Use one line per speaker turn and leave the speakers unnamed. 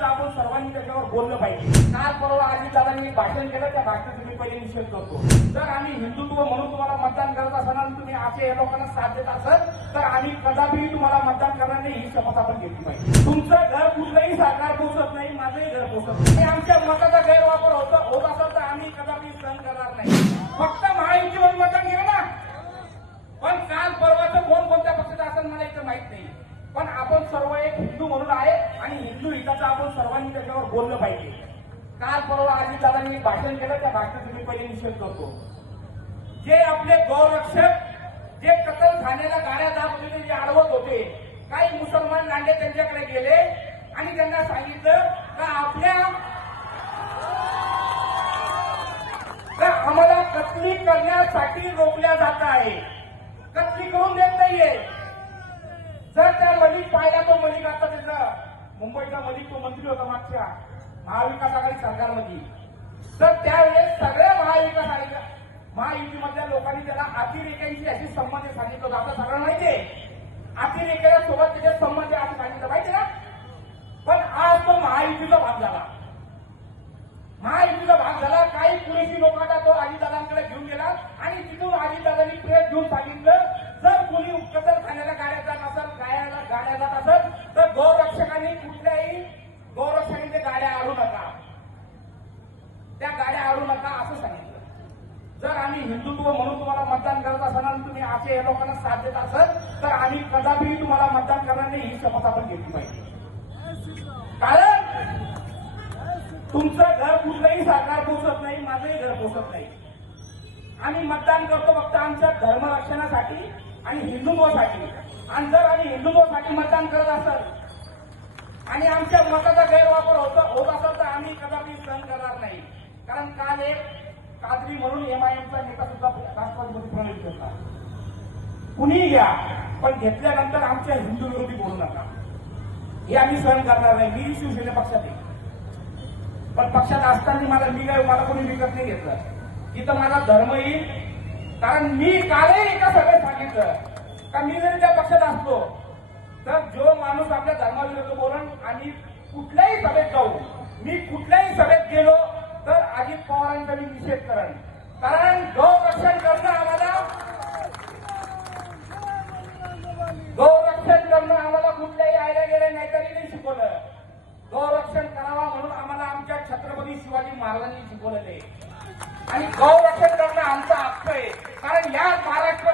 हिताचं आपण सर्वांनी त्याच्यावर बोललं पाहिजे. काल परवा अजित दादांनी भाषण केलं? त्या भाषणाचा मी पहिले निषेध करतो. जर आम्ही हिंदुत्व म्हणून तुम्हाला मतदान करत असाल तुम्ही असे या लोकांना साथ देत असाल तर आम्ही कदापि तुम्हाला मतदान करणार नाही ही शपथ आपण घेतली पाहिजे. तुमचं घर कुठलंही सरकार पोचत नाही माझंही घर पोचत नाही. आमच्या मताचा गैरवापर होत होत असेल तर आम्ही कदापि सहन करणार नाही फक्त महायुतीवर मतदान केलं ना पण काल परवाचं कोण कोणत्या पक्षाचं असेल मला इथं माहीत नाही पण आपण सर्व एक हिंदू म्हणून आहे आणि हिंदू आपण सर्वांनी त्याच्यावर बोललं पाहिजे. काल परवा अजित दादांनी भाषण केलं त्या भाषणाचा मी पहिले निषेध करतो. जे आपले गौरक्षक जे कतलखान्याला गाड्या दाब होते जे अडवत होते काही मुसलमान लांडे त्यांच्याकडे गेले आणि त्यांना सांगितलं का आपल्या आम्हाला कत्ली करण्यासाठी रोखल्या जात आहे. कत्ली करून देत नाहीये. जर त्या मलिक पाहिला तो मलिक आता त्याचा मुंबईचा मलिक तो मंत्री होता मागच्या महाविकास आघाडी सरकारमध्ये तर त्यावेळेस सगळ्या महाविकास आघाडी महायुतीमधल्या लोकांनी त्याला अतिरेक्यांशी अशी संबंध सांगितलं होतं. आपल्या सगळं माहितीये अतिरेक्याच्या सोबत त्याचे संबंध असं सांगितलं. माहिती ना पण आज तो महायुतीचा भाग झाला. महायुतीचा भाग झाला. काही पुरेशी लोकांना तो अजितदादांकडे घेऊन गेला आणि तिथून अजितदादांनी प्रेस घेऊन सांगितलं जर कोणी कतलखान्याला गाड्या जात असेल गाड्याला गाड्या जात असेल तर गौरक्षकांनी कुठल्याही गौरक्षकांनी ते गाड्या आणू नका त्या गाड्या आणू नका असं सांगितलं जर आम्ही हिंदुत्व म्हणून तुम्हाला मतदान करत असताना तुम्ही असे या लोकांना साथ देत असाल तर आम्ही कदापि तुम्हाला मतदान करणार नाही ही शपथ आपण घेतली पाहिजे. कारण तुमचं घर कुठलंही सरकार पोचत नाही माझंही घर पोचत नाही. आम्ही मतदान करतो फक्त आमच्या धर्मरक्षणासाठी आणि हिंदुत्वासाठी. आणि जर आम्ही हिंदुत्वासाठी मतदान करत असाल आणि आमच्या मताचा गैरवापर होत होत असेल तर आम्ही कदापि सहन करणार नाही. कारण काल एक एमआयएमचा नेता सुद्धा राष्ट्रवादीमध्ये प्रवेश घेतला. कुणीही घ्या पण घेतल्यानंतर आमच्या हिंदू विरोधी बोलू नका. हे आम्ही सहन करणार नाही. मी शिवसेने पक्षात येईल पण पक्षात असताना मला मी काय मला कोणी विकत नाही घेतलं. इथं माझा धर्म येईल. कारण मी कालही एका सभेत सांगितलं. का मी जरी त्या पक्षात असतो तर जो माणूस आपल्या धर्माविरुद्ध बोलून आणि कुठल्याही सभेत जाऊ मी कुठल्याही सभेत गेलो तर अजित पवारांचा मी निषेध करेन. कारण गोरक्षण करणं आम्हाला गोरक्षण करणं आम्हाला कुठल्याही आयला नाही नाहीतरी नाही शिकवलं. गोरक्षण करावा म्हणून आम्हाला आमच्या छत्रपती शिवाजी महाराजांनी शिकवलं आहे आणि गौरक्षण करणं आमचा हक्क आहे. कारण या महाराष्ट्र